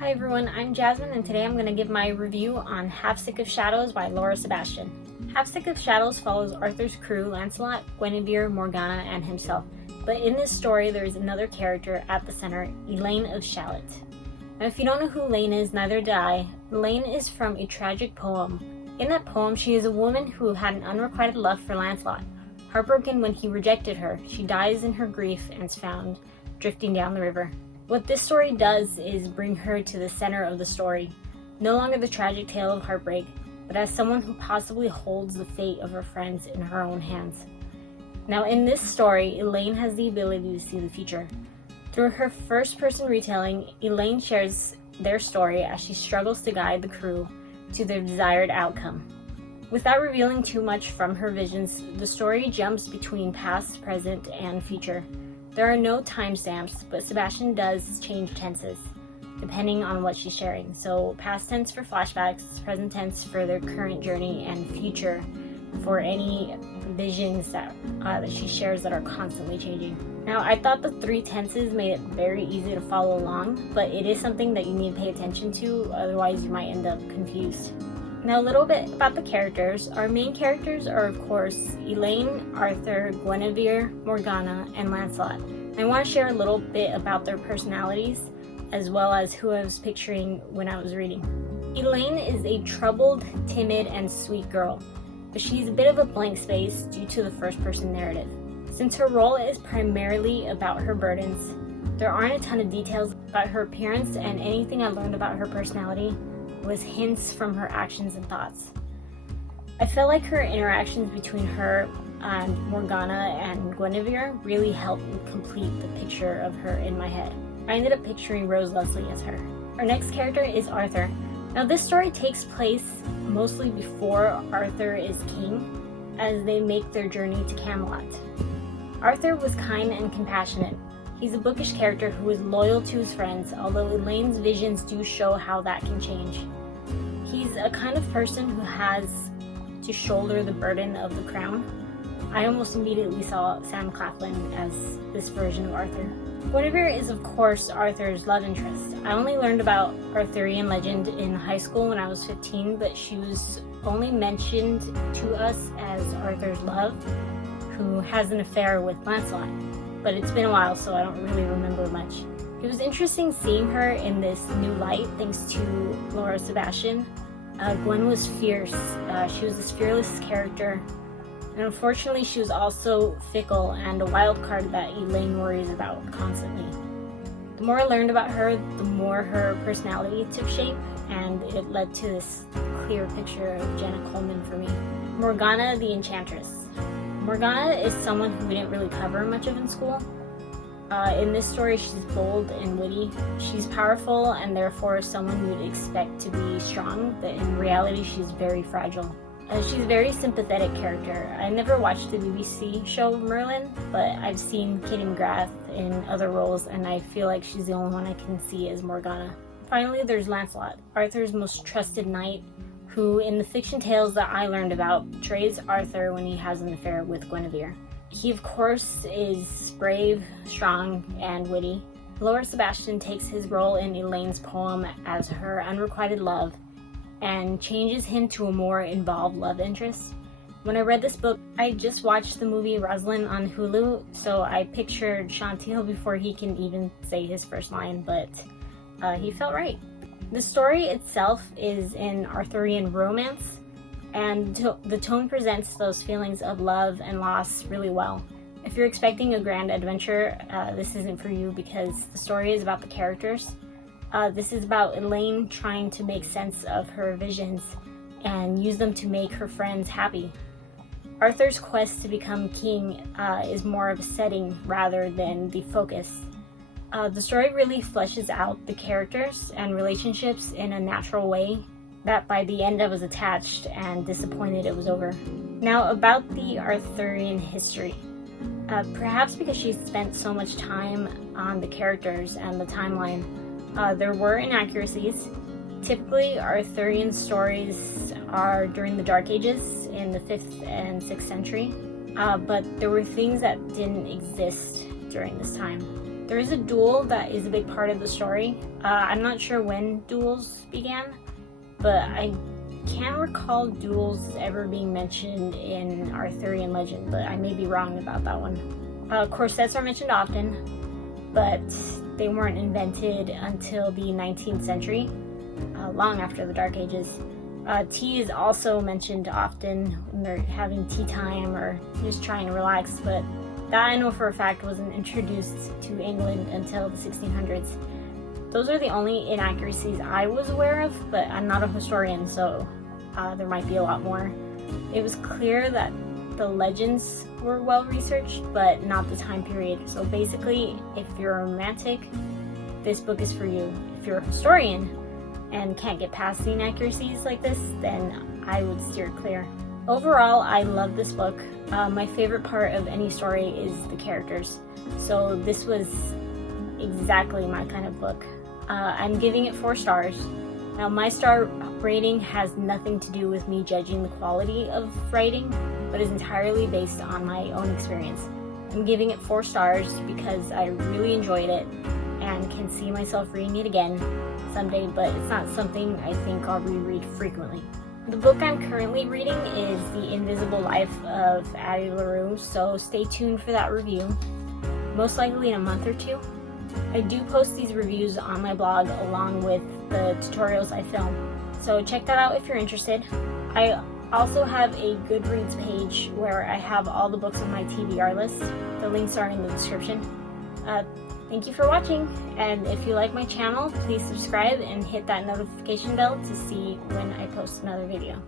Hi everyone, I'm Jasmine and today I'm going to give my review on Half Sick of Shadows by Laura Sebastian. Half Sick of Shadows follows Arthur's crew, Lancelot, Guinevere, Morgana, and himself. But in this story there is another character at the center, Elaine of Shalott. Now if you don't know who Elaine is, neither did I. Elaine is from a tragic poem. In that poem she is a woman who had an unrequited love for Lancelot. Heartbroken when he rejected her, she dies in her grief and is found drifting down the river. What this story does is bring her to the center of the story, no longer the tragic tale of heartbreak, but as someone who possibly holds the fate of her friends in her own hands. Now in this story, Elaine has the ability to see the future. Through her first-person retelling, Elaine shares their story as she struggles to guide the crew to their desired outcome. Without revealing too much from her visions, the story jumps between past, present, and future. There are no timestamps, but Sebastian does change tenses, depending on what she's sharing. So past tense for flashbacks, present tense for their current journey, and future for any visions that she shares that are constantly changing. Now, I thought the three tenses made it very easy to follow along, but it is something that you need to pay attention to, otherwise you might end up confused. Now a little bit about the characters. Our main characters are of course Elaine, Arthur, Guinevere, Morgana, and Lancelot. I want to share a little bit about their personalities as well as who I was picturing when I was reading. Elaine is a troubled, timid, and sweet girl, but she's a bit of a blank space due to the first-person narrative. Since her role is primarily about her burdens, there aren't a ton of details about her appearance, and anything I learned about her personality was hints from her actions and thoughts. I felt like her interactions between her and Morgana and Guinevere really helped me complete the picture of her in my head. I ended up picturing Rose Leslie as her. Our next character is Arthur. Now this story takes place mostly before Arthur is king, as they make their journey to Camelot. Arthur was kind and compassionate. He's a bookish character who is loyal to his friends, although Elaine's visions do show how that can change. He's a kind of person who has to shoulder the burden of the crown. I almost immediately saw Sam Claflin as this version of Arthur. Guinevere is of course Arthur's love interest. I only learned about Arthurian legend in high school when I was 15, but she was only mentioned to us as Arthur's love, who has an affair with Lancelot. But it's been a while, so I don't really remember much. It was interesting seeing her in this new light thanks to Laura Sebastian. Gwen was fierce. She was this fearless character, and unfortunately she was also fickle and a wild card that Elaine worries about constantly. The more I learned about her, the more her personality took shape, and it led to this clear picture of Jenna Coleman for me. Morgana the Enchantress. Morgana is someone who we didn't really cover much of in school. In this story, she's bold and witty. She's powerful and therefore someone you would expect to be strong, but in reality, she's very fragile. She's a very sympathetic character. I never watched the BBC show Merlin, but I've seen Kate McGrath in other roles, and I feel like she's the only one I can see as Morgana. Finally, there's Lancelot, Arthur's most trusted knight, who in the fiction tales that I learned about betrays Arthur when he has an affair with Guinevere. He of course is brave, strong, and witty. Laura Sebastian takes his role in Elaine's poem as her unrequited love and changes him to a more involved love interest. When I read this book, I just watched the movie Rosalind on Hulu, so I pictured Chantil before he can even say his first line, but he felt right. The story itself is an Arthurian romance, and the tone presents those feelings of love and loss really well. If you're expecting a grand adventure, this isn't for you because the story is about the characters. This is about Elaine trying to make sense of her visions and use them to make her friends happy. Arthur's quest to become king is more of a setting rather than the focus. The story really fleshes out the characters and relationships in a natural way that by the end I was attached and disappointed it was over. Now about the Arthurian history. Perhaps because she spent so much time on the characters and the timeline, there were inaccuracies. Typically Arthurian stories are during the Dark Ages in the 5th and 6th century, but there were things that didn't exist during this time. There is a duel that is a big part of the story. I'm not sure when duels began, but I can't recall duels ever being mentioned in Arthurian legend, but I may be wrong about that one. Corsets are mentioned often, but they weren't invented until the 19th century, long after the Dark Ages. Tea is also mentioned often when they're having tea time or just trying to relax, but that I know for a fact wasn't introduced to England until the 1600s. Those are the only inaccuracies I was aware of, but I'm not a historian, so there might be a lot more. It was clear that the legends were well researched, but not the time period. So basically, if you're a romantic, this book is for you. If you're a historian and can't get past the inaccuracies like this, then I would steer clear. Overall, I love this book. My favorite part of any story is the characters. So this was exactly my kind of book. I'm giving it 4 stars. Now, my star rating has nothing to do with me judging the quality of writing, but is entirely based on my own experience. I'm giving it 4 stars because I really enjoyed it and can see myself reading it again someday, but it's not something I think I'll reread frequently. The book I'm currently reading is The Invisible Life of Addie LaRue, so stay tuned for that review, most likely in a month or 2. I do post these reviews on my blog along with the tutorials I film, so check that out if you're interested. I also have a Goodreads page where I have all the books on my TBR list. The links are in the description. Thank you for watching, and if you like my channel, please subscribe and hit that notification bell to see when I post another video.